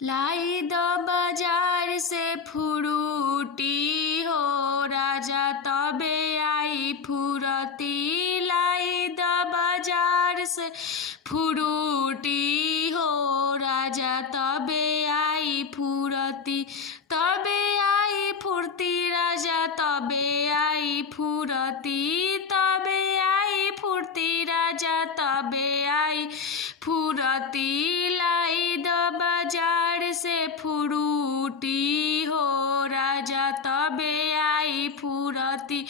लाई द बाजार से फुरुटी हो राजा तबे आई फुरती। लाई द बाजार से फुरुटी हो राजा तबे आई फुरती। तबे आई फुर्ती राजा तबे आई फुरती। तबे आई फुर्ती राजा तबे आई फुरती। लाई द बाजार से फुरुटी हो राजा तबे आई फुरती।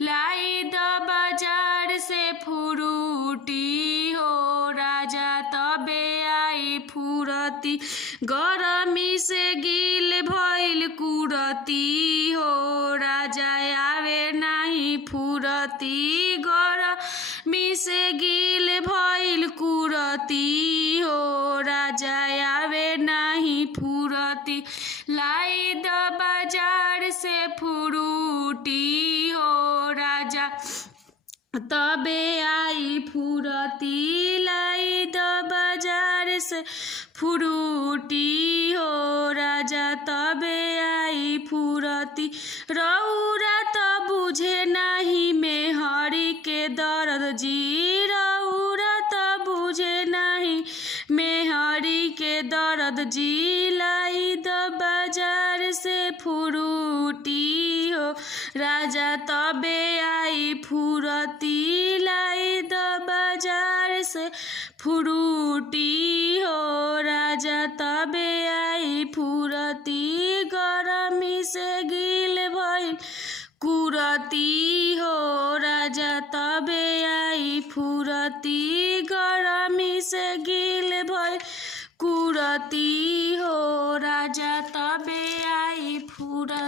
लाई द बाजार से फुरुटी हो राजा तबे आई फुरती। गरमी से गिल भइल कुरती हो राजा आवे नाही फुरती। गरमी से गिल भइल कुरती हो राजा आवे नाही फुरती। लाई द बाजार से फुरुटी हो राजा तबे आई फुरती। लाई द बाजार से फुरुटी हो राजा तबे आई फुरती। रौरा त बुझे नाही मेहरी के दर्द जी। रौरा त बुझे नाही मेहरी के दर्द जी। लाई द बाजार से फुरुटी हो राजा तबे आई फुरती। लाई द बाजार से फुरुटी हो राजा तबे आई फुरती। गरमी से गिल भइल कुरती हो राजा तबे आई फुरती। गरमी से गिल भइल कुरती